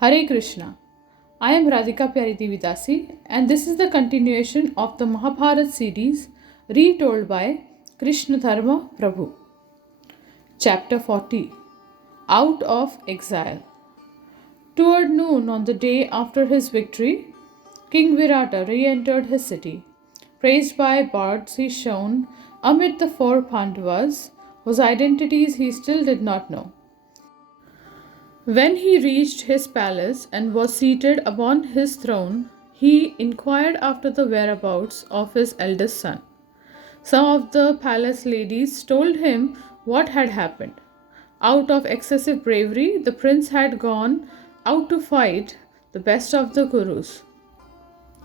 Hare Krishna. I am Radhika Pyaridevidasi, and this is the continuation of the Mahabharata series retold by Krishna Dharma Prabhu. Chapter 40 Out of Exile. Toward noon on the day after his victory, King Virata re entered his city. Praised by bards, he shone amid the four Pandavas, whose identities he still did not know. When he reached his palace and was seated upon his throne, he inquired after the whereabouts of his eldest son. Some of the palace ladies told him what had happened. Out of excessive bravery, the prince had gone out to fight the best of the Kurus.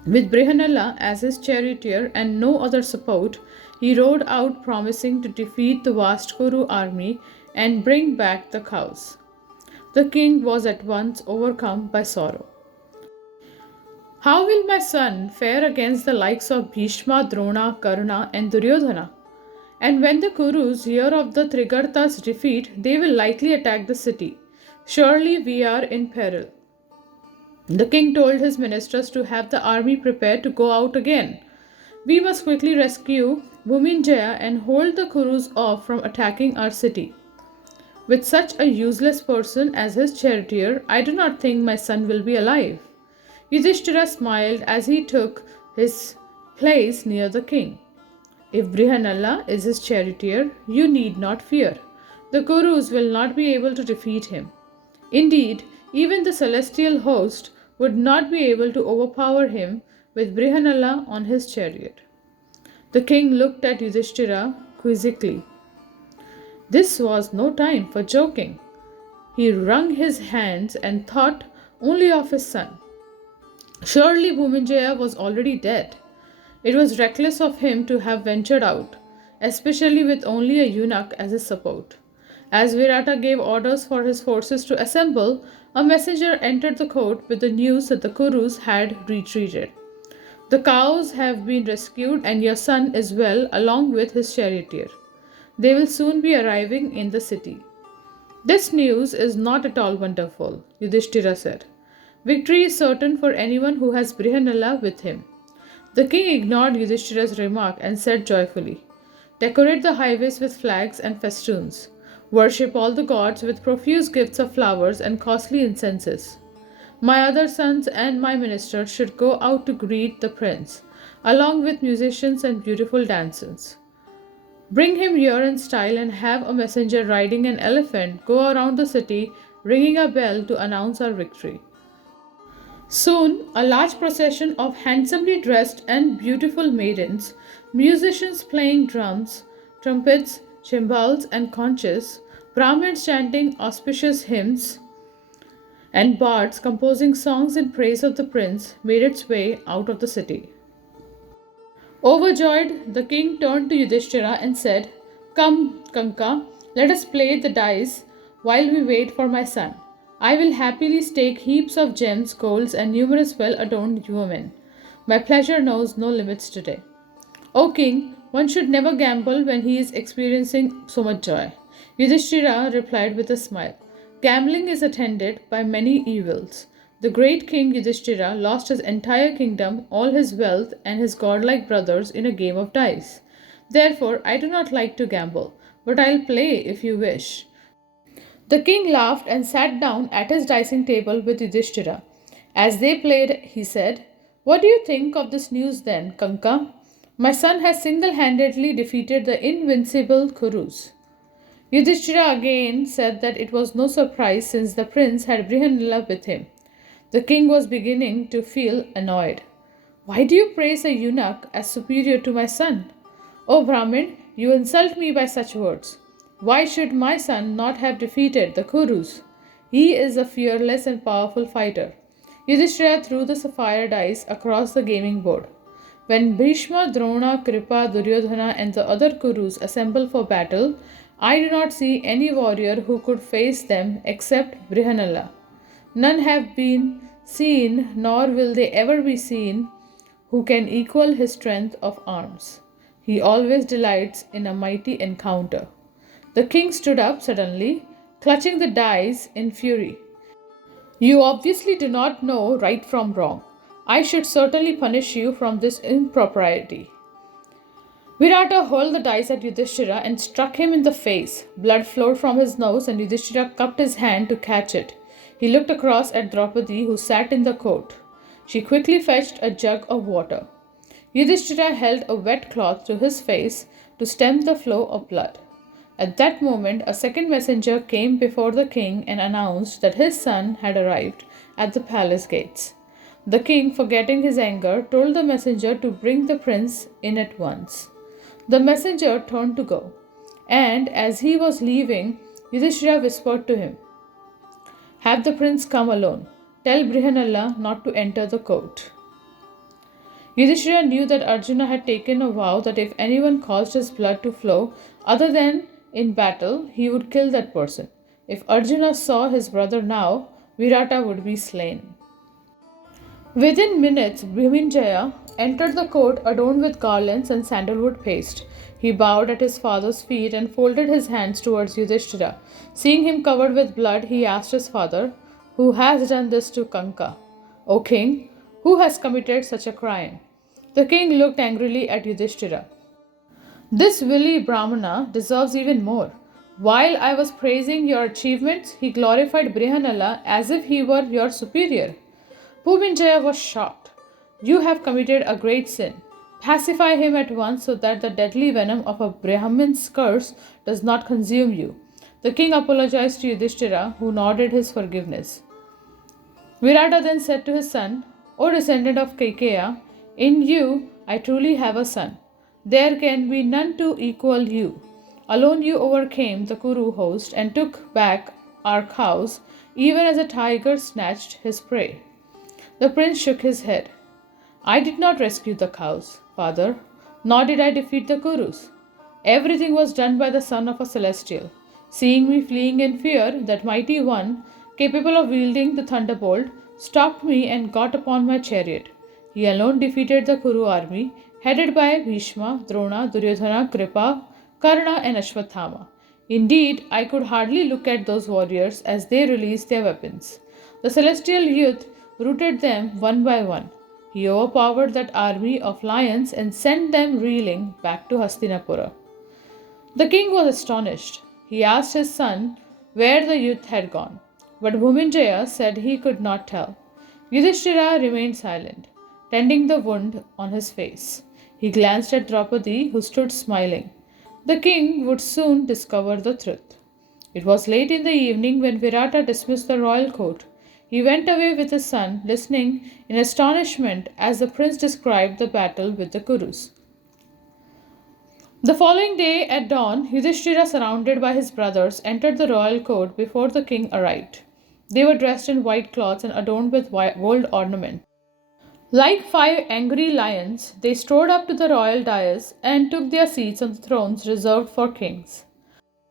With Brihanala as his charioteer and no other support, he rode out promising to defeat the vast Kuru army and bring back the cows. The king was at once overcome by sorrow. How will my son fare against the likes of Bhishma, Drona, Karna, and Duryodhana? And when the Kurus hear of the Trigarta's defeat, they will likely attack the city. Surely we are in peril. The king told his ministers to have the army prepared to go out again. We must quickly rescue Bhuminjaya and hold the Kurus off from attacking our city. With such a useless person as his charioteer, I do not think my son will be alive. Yudhishthira smiled as he took his place near the king. If Brihanala is his charioteer, you need not fear. The Kurus will not be able to defeat him. Indeed, even the celestial host would not be able to overpower him with Brihanala on his chariot. The king looked at Yudhishthira quizzically. This was no time for joking. He wrung his hands and thought only of his son. Surely Bhuminjaya was already dead. It was reckless of him to have ventured out, especially with only a eunuch as his support. As Virata gave orders for his forces to assemble, a messenger entered the court with the news that the Kurus had retreated. The cows have been rescued and your son is well along with his charioteer. They will soon be arriving in the city. This news is not at all wonderful, Yudhishthira said. Victory is certain for anyone who has Brihanala with him. The king ignored Yudhishthira's remark and said joyfully, Decorate the highways with flags and festoons. Worship all the gods with profuse gifts of flowers and costly incenses. My other sons and my ministers should go out to greet the prince, along with musicians and beautiful dancers. Bring him here in style and have a messenger riding an elephant go around the city ringing a bell to announce our victory. Soon, a large procession of handsomely dressed and beautiful maidens, musicians playing drums, trumpets, cymbals, and conches, Brahmins chanting auspicious hymns, and bards composing songs in praise of the prince made its way out of the city. Overjoyed, the king turned to Yudhishthira and said, Come, Kanka, let us play the dice while we wait for my son. I will happily stake heaps of gems, golds, and numerous well adorned women. My pleasure knows no limits today. O king, one should never gamble when he is experiencing so much joy. Yudhishthira replied with a smile. Gambling is attended by many evils. The great king Yudhishthira lost his entire kingdom, all his wealth, and his godlike brothers in a game of dice. Therefore, I do not like to gamble, but I'll play if you wish. The king laughed and sat down at his dicing table with Yudhishthira. As they played, he said, What do you think of this news then, Kanka? My son has single handedly defeated the invincible Kurus. Yudhishthira again said that it was no surprise since the prince had Brihanala with him. The king was beginning to feel annoyed. Why do you praise a eunuch as superior to my son? O Brahmin, you insult me by such words. Why should my son not have defeated the Kurus? He is a fearless and powerful fighter. Yudhishthira threw the sapphire dice across the gaming board. When Bhishma, Drona, Kripa, Duryodhana, and the other Kurus assemble for battle, I do not see any warrior who could face them except Brihanala. None have been seen, nor will they ever be seen, who can equal his strength of arms. He always delights in a mighty encounter. The king stood up suddenly, clutching the dice in fury. You obviously do not know right from wrong. I should certainly punish you from this impropriety. Virata hurled the dice at Yudhishthira and struck him in the face. Blood flowed from his nose, and Yudhishthira cupped his hand to catch it. He looked across at Draupadi, who sat in the court. She quickly fetched a jug of water. Yudhishthira held a wet cloth to his face to stem the flow of blood. At that moment, a second messenger came before the king and announced that his son had arrived at the palace gates. The king, forgetting his anger, told the messenger to bring the prince in at once. The messenger turned to go, and as he was leaving, Yudhishthira whispered to him, "Have the prince come alone. Tell Brihanalla not to enter the court." Yudhishthira knew that Arjuna had taken a vow that if anyone caused his blood to flow other than in battle, he would kill that person. If Arjuna saw his brother now, Virata would be slain. Within minutes, Bhiminjaya entered the court adorned with garlands and sandalwood paste. He bowed at his father's feet and folded his hands towards Yudhishthira. Seeing him covered with blood, he asked his father, "Who has done this to Kanka? O king, who has committed such a crime?" The king looked angrily at Yudhishthira. "This wily Brahmana deserves even more. While I was praising your achievements, he glorified Brihanala as if he were your superior." Bhuminjaya was shocked. "You have committed a great sin. Pacify him at once so that the deadly venom of a Brahmin's curse does not consume you." The king apologized to Yudhishthira, who nodded his forgiveness. Virata then said to his son, "O descendant of Kaikeya, in you I truly have a son. There can be none to equal you. Alone you overcame the Kuru host and took back our cows, even as a tiger snatched his prey." The prince shook his head. "I did not rescue the cows, father, nor did I defeat the Kurus. Everything was done by the son of a celestial. Seeing me fleeing in fear, that mighty one, capable of wielding the thunderbolt, stopped me and got upon my chariot. He alone defeated the Kuru army, headed by Bhishma, Drona, Duryodhana, Kripa, Karna, and Ashwathama. Indeed, I could hardly look at those warriors as they released their weapons. The celestial youth routed them one by one. He overpowered that army of lions and sent them reeling back to Hastinapura." The king was astonished. He asked his son where the youth had gone, but Bhuminjaya said he could not tell. Yudhishthira remained silent, tending the wound on his face. He glanced at Draupadi, who stood smiling. The king would soon discover the truth. It was late in the evening when Virata dismissed the royal court. He went away with his son, listening in astonishment as the prince described the battle with the Kurus. The following day at dawn, Yudhishthira, surrounded by his brothers, entered the royal court before the king arrived. They were dressed in white cloths and adorned with gold ornaments. Like 5 angry lions, they strode up to the royal dais and took their seats on the thrones reserved for kings.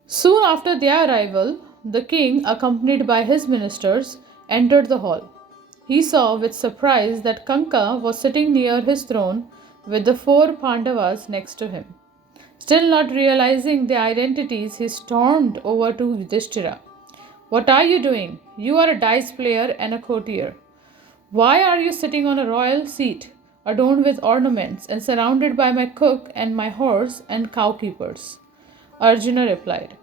Soon after their arrival, the king, accompanied by his ministers, entered the hall. He saw with surprise that Kanka was sitting near his throne with the 4 Pandavas next to him. Still not realizing their identities, he stormed over to Yudhishthira. "What are you doing? You are a dice player and a courtier. Why are you sitting on a royal seat, adorned with ornaments, and surrounded by my cook and my horse and cow keepers?" Arjuna replied,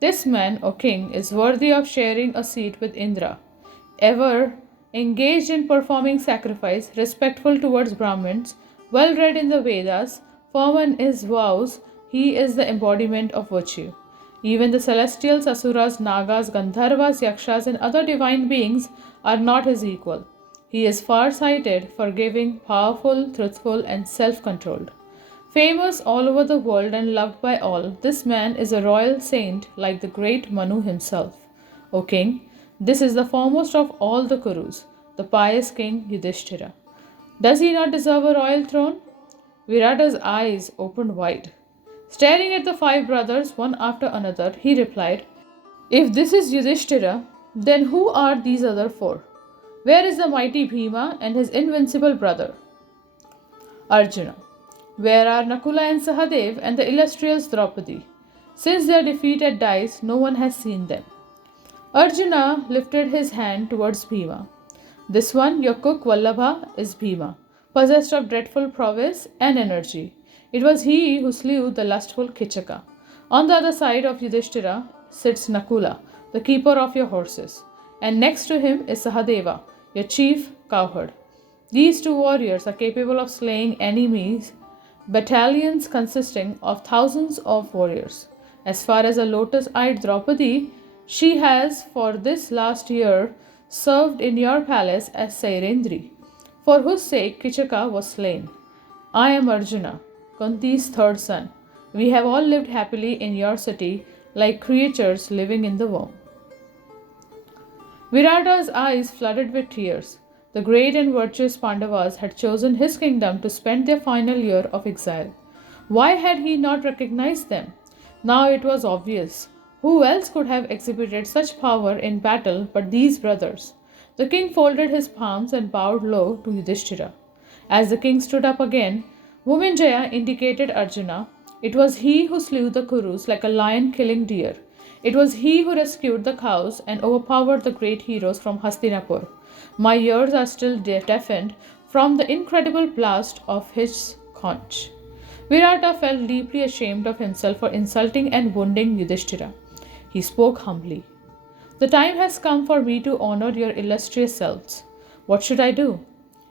"This man, O king, is worthy of sharing a seat with Indra. Ever engaged in performing sacrifice, respectful towards Brahmins, well read in the Vedas, firm in his vows, he is the embodiment of virtue. Even the celestials, asuras, nagas, gandharvas, yakshas, and other divine beings are not his equal. He is far-sighted, forgiving, powerful, truthful, and self-controlled. Famous all over the world and loved by all, this man is a royal saint like the great Manu himself. O king, this is the foremost of all the Kurus, the pious king Yudhishthira. Does he not deserve a royal throne?" Virata's eyes opened wide. Staring at the 5 brothers one after another, he replied, "If this is Yudhishthira, then who are these other 4? Where is the mighty Bhima and his invincible brother?" Arjuna, "Where are Nakula and Sahadev and the illustrious Draupadi? Since their defeat at dice, no one has seen them." Arjuna lifted his hand towards Bhima. This one, your cook Vallabha, is Bhima, possessed of dreadful prowess and energy. It was he who slew the lustful Kichaka. On the other side of Yudhishthira sits Nakula, the keeper of your horses, and next to him is Sahadeva, your chief cowherd. These two warriors are capable of slaying enemies, battalions consisting of thousands of warriors. As far as a lotus eyed Draupadi, she has for this last year served in your palace as Sairendri, for whose sake Kichaka was slain. I am Arjuna, Kunti's third son. We have all lived happily in your city like creatures living in the womb. Virata's eyes flooded with tears. The great and virtuous Pandavas had chosen his kingdom to spend their final year of exile. Why had he not recognized them? Now it was obvious. Who else could have exhibited such power in battle but these brothers? The king folded his palms and bowed low to Yudhishthira. As the king stood up again, Bhuminjaya indicated Arjuna. It was he who slew the Kurus like a lion killing deer. It was he who rescued the cows and overpowered the great heroes from Hastinapur. My ears are still deafened from the incredible blast of his conch. Virata felt deeply ashamed of himself for insulting and wounding Yudhishthira. He spoke humbly. The time has come for me to honor your illustrious selves. What should I do?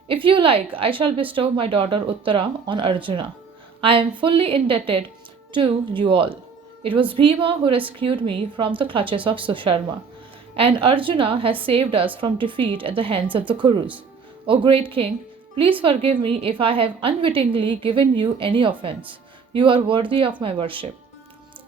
If you like, I shall bestow my daughter Uttara on Arjuna. I am fully indebted to you all. It was Bhima who rescued me from the clutches of Susharma, and Arjuna has saved us from defeat at the hands of the Kurus. O great king, please forgive me if I have unwittingly given you any offense. You are worthy of my worship.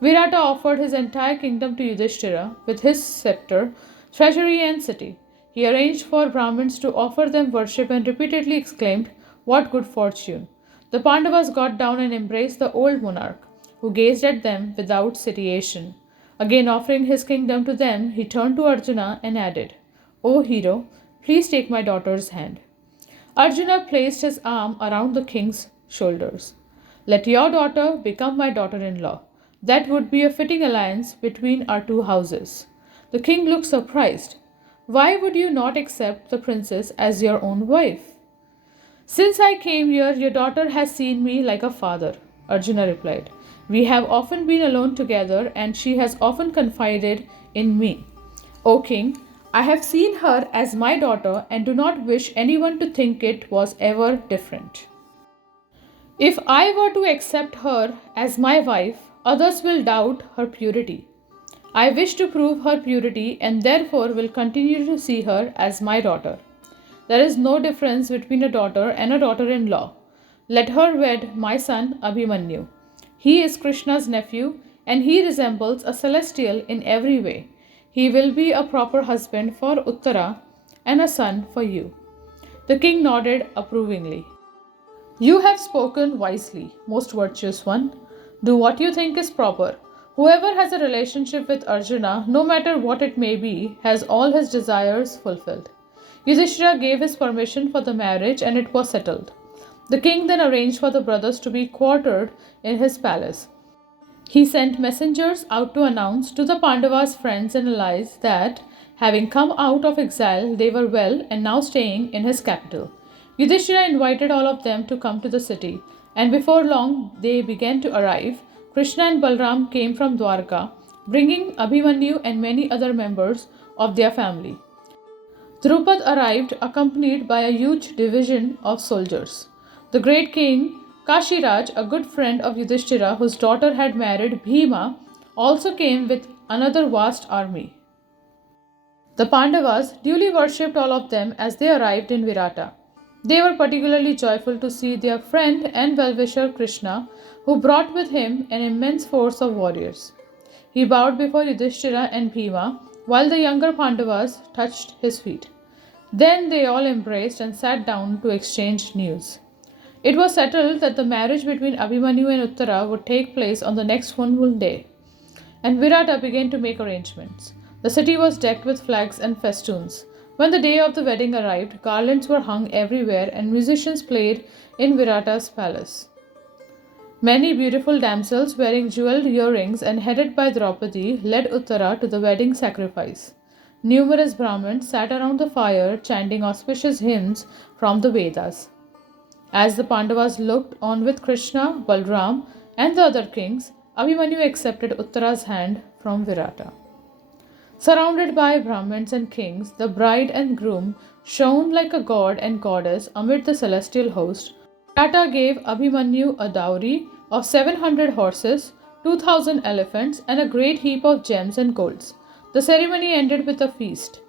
Virata offered his entire kingdom to Yudhishthira with his scepter, treasury, and city. He arranged for Brahmins to offer them worship and repeatedly exclaimed, What good fortune! The Pandavas got down and embraced the old monarch, who gazed at them without satiation. Again offering his kingdom to them, he turned to Arjuna and added, O hero, please take my daughter's hand. Arjuna placed his arm around the king's shoulders. Let your daughter become my daughter in law. That would be a fitting alliance between our two houses. The king looked surprised. Why would you not accept the princess as your own wife? Since I came here, your daughter has seen me like a father, Arjuna replied. We have often been alone together, and she has often confided in me. O king, I have seen her as my daughter and do not wish anyone to think it was ever different. If I were to accept her as my wife, others will doubt her purity. I wish to prove her purity and therefore will continue to see her as my daughter. There is no difference between a daughter and a daughter in law. Let her wed my son Abhimanyu. He is Krishna's nephew and he resembles a celestial in every way. He will be a proper husband for Uttara and a son for you. The king nodded approvingly. You have spoken wisely, most virtuous one. Do what you think is proper. Whoever has a relationship with Arjuna, no matter what it may be, has all his desires fulfilled. Yudhishthira gave his permission for the marriage and it was settled. The king then arranged for the brothers to be quartered in his palace. He sent messengers out to announce to the Pandavas' friends and allies that, having come out of exile, they were well and now staying in his capital. Yudhishthira invited all of them to come to the city, and before long they began to arrive. Krishna and Balram came from Dwarka, bringing Abhimanyu and many other members of their family. Drupad arrived accompanied by a huge division of soldiers. The great king Kashiraj, a good friend of Yudhishthira whose daughter had married Bhima, also came with another vast army. The Pandavas duly worshipped all of them as they arrived in Virata. They were particularly joyful to see their friend and well-wisher Krishna, who brought with him an immense force of warriors. He bowed before Yudhishthira and Bhima, while the younger Pandavas touched his feet. Then they all embraced and sat down to exchange news. It was settled that the marriage between Abhimanyu and Uttara would take place on the next full day, and Virata began to make arrangements. The city was decked with flags and festoons. When the day of the wedding arrived, garlands were hung everywhere and musicians played in Virata's palace. Many beautiful damsels wearing jeweled earrings and headed by Draupadi led Uttara to the wedding sacrifice. Numerous Brahmins sat around the fire chanting auspicious hymns from the Vedas. As the Pandavas looked on with Krishna, Balram, and the other kings, Abhimanyu accepted Uttara's hand from Virata. Surrounded by Brahmins and kings, the bride and groom shone like a god and goddess amid the celestial host. Virata gave Abhimanyu a dowry of 700 horses, 2,000 elephants, and a great heap of gems and golds. The ceremony ended with a feast.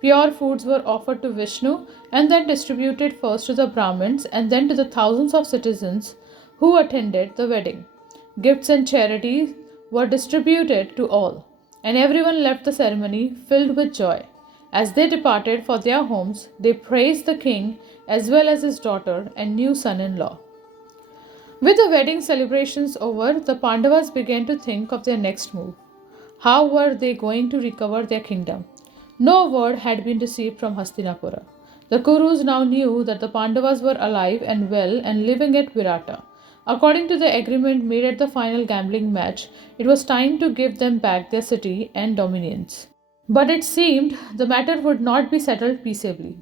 Pure foods were offered to Vishnu and then distributed first to the Brahmins and then to the thousands of citizens who attended the wedding. Gifts and charities were distributed to all, and everyone left the ceremony filled with joy. As they departed for their homes, they praised the king as well as his daughter and new son in law. With the wedding celebrations over, the Pandavas began to think of their next move. How were they going to recover their kingdom? No word had been received from Hastinapura. The Kurus now knew that the Pandavas were alive and well and living at Virata. According to the agreement made at the final gambling match, it was time to give them back their city and dominions. But it seemed the matter would not be settled peaceably.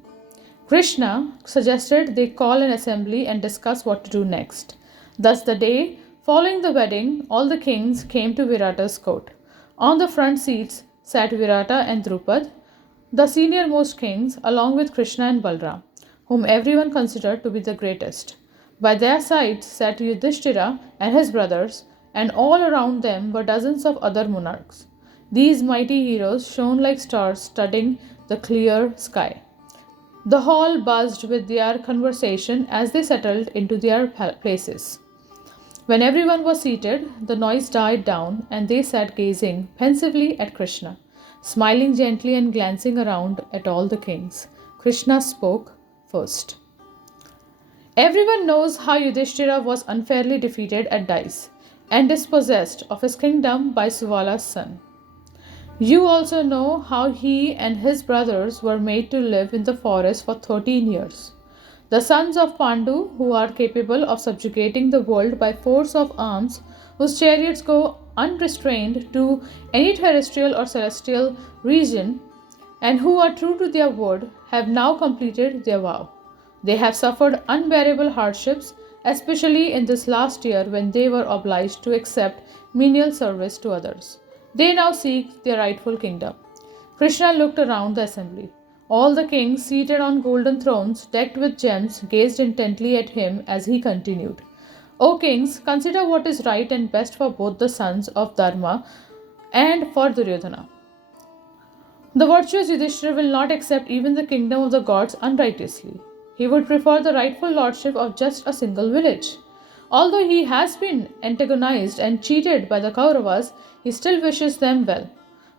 Krishna suggested they call an assembly and discuss what to do next. Thus, the day following the wedding, all the kings came to Virata's court. On the front seats sat Virata and Drupad, the senior most kings, along with Krishna and Balram, whom everyone considered to be the greatest. By their sides sat Yudhishthira and his brothers, and all around them were dozens of other monarchs. These mighty heroes shone like stars studding the clear sky. The hall buzzed with their conversation as they settled into their places. When everyone was seated, the noise died down and they sat gazing pensively at Krishna, smiling gently and glancing around at all the kings. Krishna spoke first. Everyone knows how Yudhishthira was unfairly defeated at dice and dispossessed of his kingdom by Suvala's son. You also know how he and his brothers were made to live in the forest for 13 years. The sons of Pandu, who are capable of subjugating the world by force of arms, whose chariots go unrestrained to any terrestrial or celestial region, and who are true to their word, have now completed their vow. They have suffered unbearable hardships, especially in this last year when they were obliged to accept menial service to others. They now seek their rightful kingdom. Krishna looked around the assembly. All the kings, seated on golden thrones decked with gems, gazed intently at him as he continued. O kings, consider what is right and best for both the sons of Dharma and for Duryodhana. The virtuous Yudhishthira will not accept even the kingdom of the gods unrighteously. He would prefer the rightful lordship of just a single village. Although he has been antagonized and cheated by the Kauravas, he still wishes them well.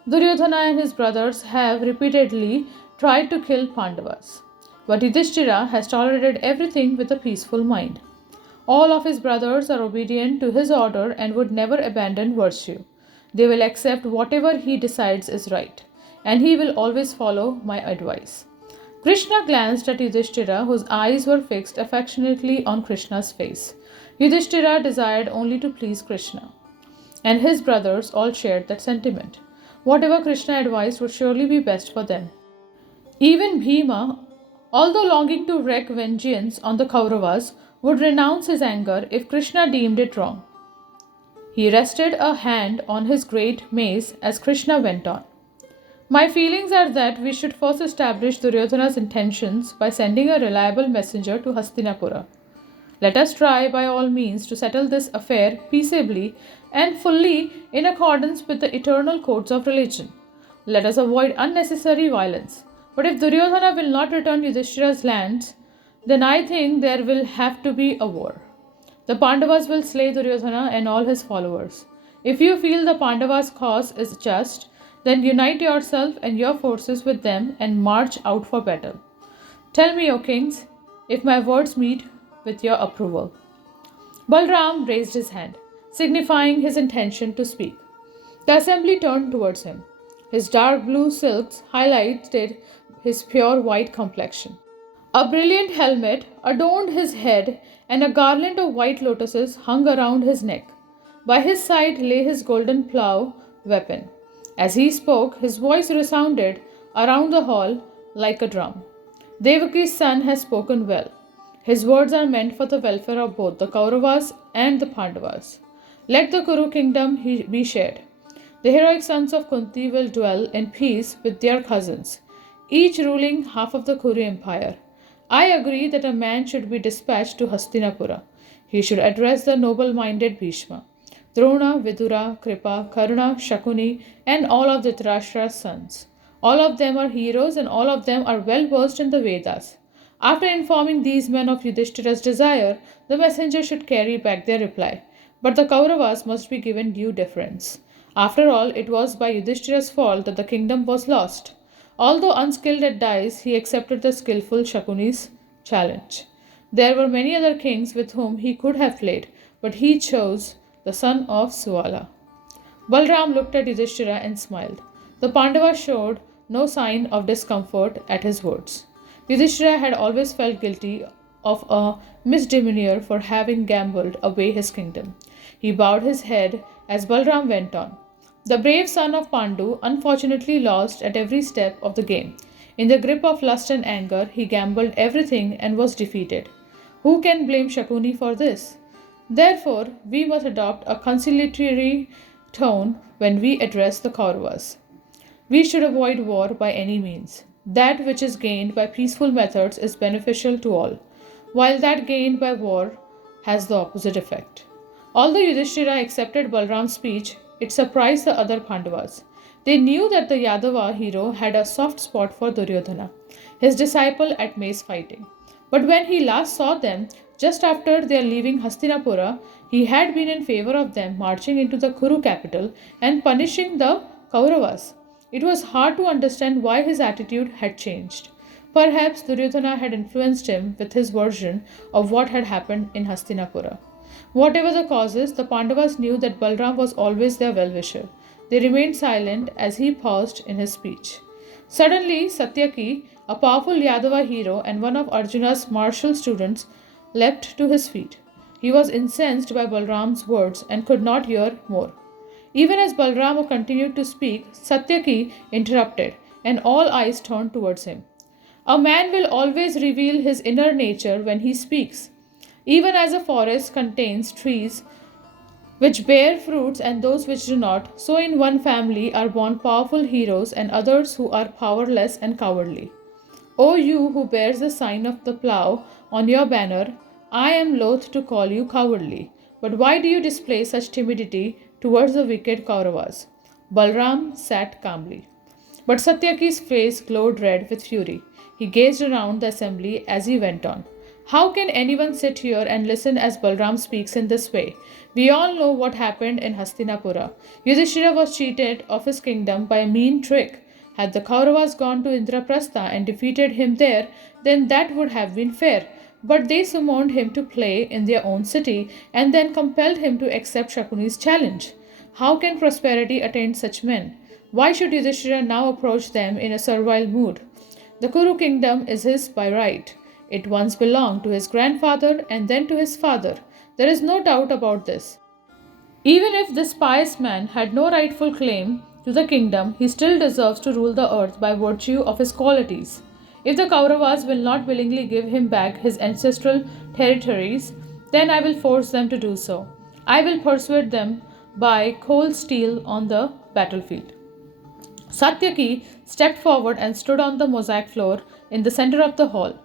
Duryodhana and his brothers have repeatedly tried to kill Pandavas, but Yudhishthira has tolerated everything with a peaceful mind. All of his brothers are obedient to his order and would never abandon virtue. They will accept whatever he decides is right, and he will always follow my advice. Krishna glanced at Yudhishthira, whose eyes were fixed affectionately on Krishna's face. Yudhishthira desired only to please Krishna, and his brothers all shared that sentiment. Whatever Krishna advised would surely be best for them. Even Bhima, although longing to wreak vengeance on the Kauravas, would renounce his anger if Krishna deemed it wrong. He rested a hand on his great mace as Krishna went on. My feelings are that we should first establish Duryodhana's intentions by sending a reliable messenger to Hastinapura. Let us try by all means to settle this affair peaceably and fully in accordance with the eternal codes of religion. Let us avoid unnecessary violence. But if Duryodhana will not return Yudhishthira's lands, then I think there will have to be a war. The Pandavas will slay Duryodhana and all his followers. If you feel the Pandavas' cause is just, then unite yourself and your forces with them and march out for battle. Tell me, O kings, if my words meet with your approval. Balram raised his hand, signifying his intention to speak. The assembly turned towards him. His dark blue silks highlighted his pure white complexion. A brilliant helmet adorned his head, and a garland of white lotuses hung around his neck. By his side lay his golden plough weapon. As he spoke, his voice resounded around the hall like a drum. Devaki's son has spoken well. His words are meant for the welfare of both the Kauravas and the Pandavas. Let the Kuru kingdom be shared. The heroic sons of Kunti will dwell in peace with their cousins, each ruling half of the Kuru empire. I agree that a man should be dispatched to Hastinapura. He should address the noble minded Bhishma, Drona, Vidura, Kripa, Karuna, Shakuni, and all of Dhritarashtra's sons. All of them are heroes and all of them are well versed in the Vedas. After informing these men of Yudhishthira's desire, the messenger should carry back their reply. But the Kauravas must be given due deference. After all, it was by Yudhishthira's fault that the kingdom was lost. Although unskilled at dice, he accepted the skillful Shakuni's challenge. There were many other kings with whom he could have played, but he chose the son of Suvala. Balram looked at Yudhishthira and smiled. The Pandavas showed no sign of discomfort at his words. Yudhishthira had always felt guilty of a misdemeanor for having gambled away his kingdom. He bowed his head as Balram went on. The brave son of Pandu unfortunately lost at every step of the game. In the grip of lust and anger, he gambled everything and was defeated. Who can blame Shakuni for this? Therefore, we must adopt a conciliatory tone when we address the Kauravas. We should avoid war by any means. That which is gained by peaceful methods is beneficial to all, while that gained by war has the opposite effect. Although Yudhishthira accepted Balram's speech, it surprised the other Pandavas. They knew that the Yadava hero had a soft spot for Duryodhana, his disciple at mace fighting. But when he last saw them, just after their leaving Hastinapura, he had been in favor of them marching into the Kuru capital and punishing the Kauravas. It was hard to understand why his attitude had changed. Perhaps Duryodhana had influenced him with his version of what had happened in Hastinapura. Whatever the causes, the Pandavas knew that Balram was always their well wisher. They remained silent as he paused in his speech. Suddenly, Satyaki, a powerful Yadava hero and one of Arjuna's martial students, leapt to his feet. He was incensed by Balram's words and could not hear more. Even as Balram continued to speak, Satyaki interrupted, and all eyes turned towards him. A man will always reveal his inner nature when he speaks. Even as a forest contains trees which bear fruits and those which do not, so in one family are born powerful heroes and others who are powerless and cowardly. O you who bears the sign of the plough on your banner, I am loath to call you cowardly. But why do you display such timidity towards the wicked Kauravas? Balram sat calmly. But Satyaki's face glowed red with fury. He gazed around the assembly as he went on. How can anyone sit here and listen as Balram speaks in this way? We all know what happened in Hastinapura. Yudhishthira was cheated of his kingdom by a mean trick. Had the Kauravas gone to Indraprastha and defeated him there, then that would have been fair. But they summoned him to play in their own city and then compelled him to accept Shakuni's challenge. How can prosperity attain such men? Why should Yudhishthira now approach them in a servile mood? The Kuru kingdom is his by right. It once belonged to his grandfather and then to his father. There is no doubt about this. Even if this pious man had no rightful claim to the kingdom, he still deserves to rule the earth by virtue of his qualities. If the Kauravas will not willingly give him back his ancestral territories, then I will force them to do so. I will persuade them by cold steel on the battlefield. Satyaki stepped forward and stood on the mosaic floor in the center of the hall.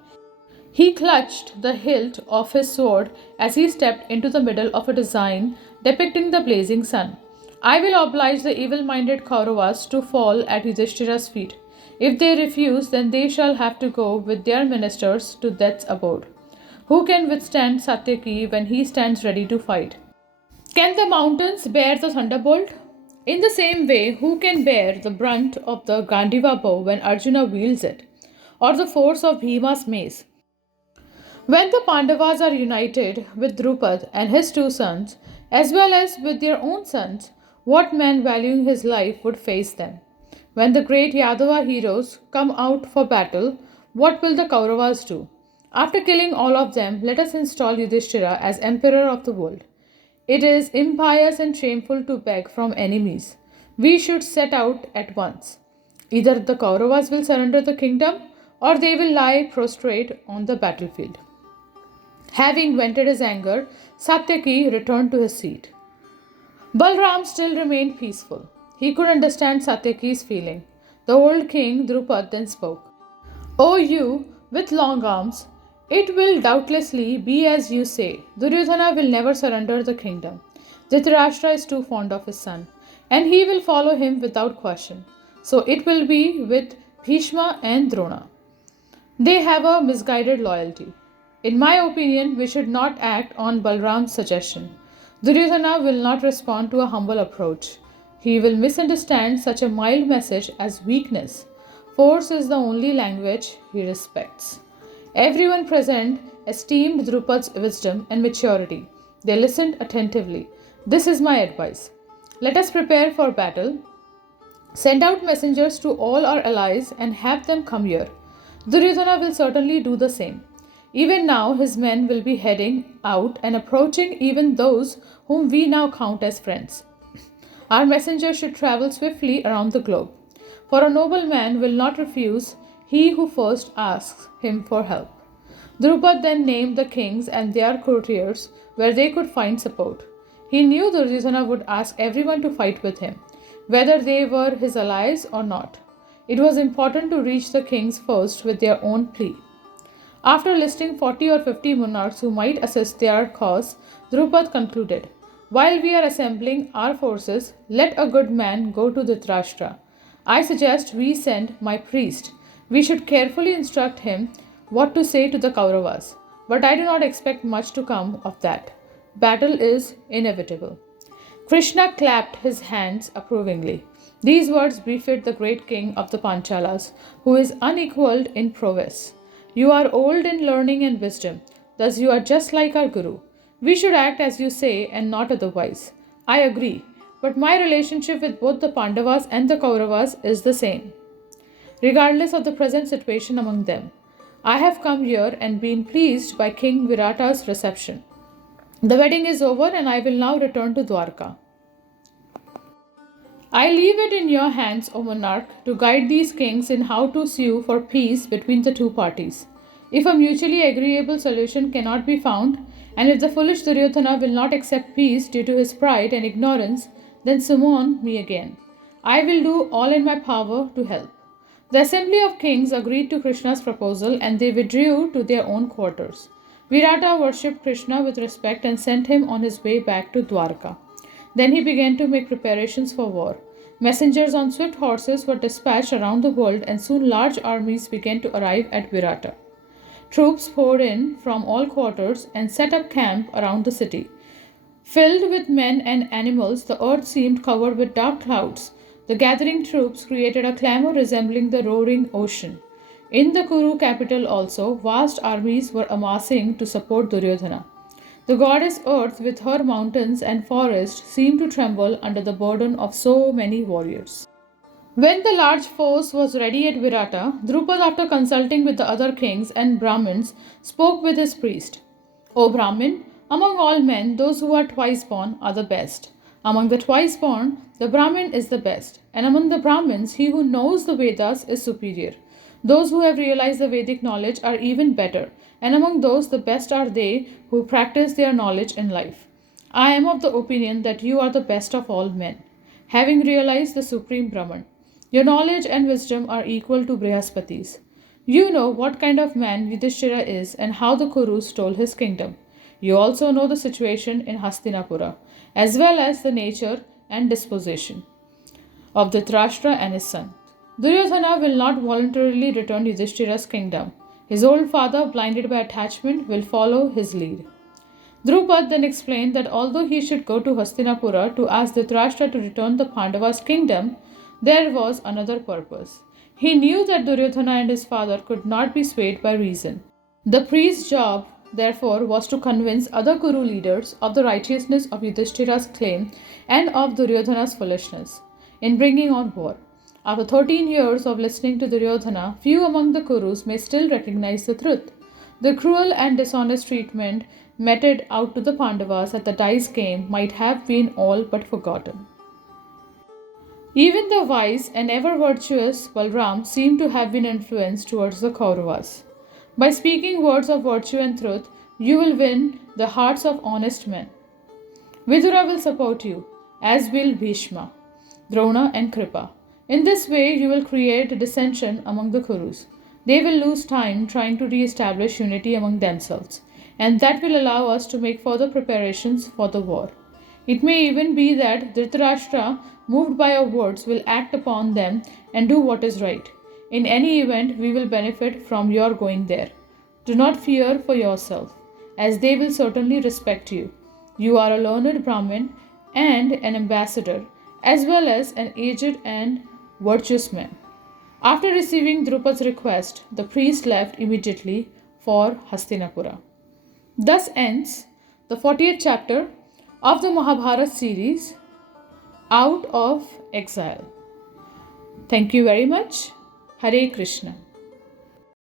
He clutched the hilt of his sword as he stepped into the middle of a design depicting the blazing sun. I will oblige the evil minded Kauravas to fall at Yudhishthira's feet. If they refuse, then they shall have to go with their ministers to death's abode. Who can withstand Satyaki when he stands ready to fight? Can the mountains bear the thunderbolt? In the same way, who can bear the brunt of the Gandiva bow when Arjuna wields it, or the force of Bhima's mace? When the Pandavas are united with Drupad and his two sons, as well as with their own sons, what man valuing his life would face them? When the great Yadava heroes come out for battle, what will the Kauravas do? After killing all of them, let us install Yudhishthira as emperor of the world. It is impious and shameful to beg from enemies. We should set out at once. Either the Kauravas will surrender the kingdom or they will lie prostrate on the battlefield. Having vented his anger, Satyaki returned to his seat. Balram still remained peaceful. He could understand Satyaki's feeling. The old king Drupad then spoke. O you with long arms, it will doubtlessly be as you say. Duryodhana will never surrender the kingdom. Dhritarashtra is too fond of his son, and he will follow him without question. So it will be with Bhishma and Drona. They have a misguided loyalty. In my opinion, we should not act on Balram's suggestion. Duryodhana will not respond to a humble approach. He will misunderstand such a mild message as weakness. Force is the only language he respects. Everyone present esteemed Drupad's wisdom and maturity. They listened attentively. This is my advice. Let us prepare for battle. Send out messengers to all our allies and have them come here. Duryodhana will certainly do the same. Even now, his men will be heading out and approaching even those whom we now count as friends. Our messengers should travel swiftly around the globe. For a noble man will not refuse he who first asks him for help. Drupad then named the kings and their courtiers where they could find support. He knew Duryodhana would ask everyone to fight with him, whether they were his allies or not. It was important to reach the kings first with their own plea. After listing 40 or 50 monarchs who might assist their cause, Drupad concluded, while we are assembling our forces, let a good man go to Dhritarashtra. I suggest we send my priest. We should carefully instruct him what to say to the Kauravas. But I do not expect much to come of that. Battle is inevitable. Krishna clapped his hands approvingly. These words befit the great king of the Panchalas, who is unequaled in prowess. You are old in learning and wisdom, thus you are just like our Guru. We should act as you say and not otherwise. I agree, but my relationship with both the Pandavas and the Kauravas is the same, regardless of the present situation among them. I have come here and been pleased by King Virata's reception. The wedding is over and I will now return to Dwarka. I leave it in your hands, O monarch, to guide these kings in how to sue for peace between the two parties. If a mutually agreeable solution cannot be found, and if the foolish Duryodhana will not accept peace due to his pride and ignorance, then summon me again. I will do all in my power to help. The assembly of kings agreed to Krishna's proposal and they withdrew to their own quarters. Virata worshipped Krishna with respect and sent him on his way back to Dwarka. Then he began to make preparations for war. Messengers on swift horses were dispatched around the world, and soon large armies began to arrive at Virata. Troops poured in from all quarters and set up camp around the city. Filled with men and animals, the earth seemed covered with dark clouds. The gathering troops created a clamor resembling the roaring ocean. In the Kuru capital also, vast armies were amassing to support Duryodhana. The goddess Earth, with her mountains and forests, seemed to tremble under the burden of so many warriors. When the large force was ready at Virata, Drupad, after consulting with the other kings and Brahmins, spoke with his priest. O Brahmin, among all men, those who are twice born are the best. Among the twice born, the Brahmin is the best, and among the Brahmins, he who knows the Vedas is superior. Those who have realized the Vedic knowledge are even better, and among those, the best are they who practice their knowledge in life. I am of the opinion that you are the best of all men, having realized the supreme Brahman. Your knowledge and wisdom are equal to Brihaspati's. You know what kind of man Yudhishthira is and how the Kurus stole his kingdom. You also know the situation in Hastinapura, as well as the nature and disposition of Dhritarashtra and his son. Duryodhana will not voluntarily return Yudhishthira's kingdom. His old father, blinded by attachment, will follow his lead. Drupad then explained that although he should go to Hastinapura to ask Dhritarashtra to return the Pandavas' kingdom, there was another purpose. He knew that Duryodhana and his father could not be swayed by reason. The priest's job, therefore, was to convince other Kuru leaders of the righteousness of Yudhishthira's claim and of Duryodhana's foolishness in bringing on war. After 13 years of listening to Duryodhana, few among the Kurus may still recognize the truth. The cruel and dishonest treatment meted out to the Pandavas at the dice game might have been all but forgotten. Even the wise and ever virtuous Balram seemed to have been influenced towards the Kauravas. By speaking words of virtue and truth, you will win the hearts of honest men. Vidura will support you, as will Bhishma, Drona, and Kripa. In this way, you will create dissension among the Kurus. They will lose time trying to re establish unity among themselves, and that will allow us to make further preparations for the war. It may even be that Dhritarashtra, moved by our words, will act upon them and do what is right. In any event, we will benefit from your going there. Do not fear for yourself, as they will certainly respect you. You are a learned Brahmin and an ambassador, as well as an aged and virtuous man. After receiving Drupad's request, the priest left immediately for Hastinapura. Thus ends the 40th chapter of the Mahabharata series, Out of Exile. Thank you very much. Hare Krishna.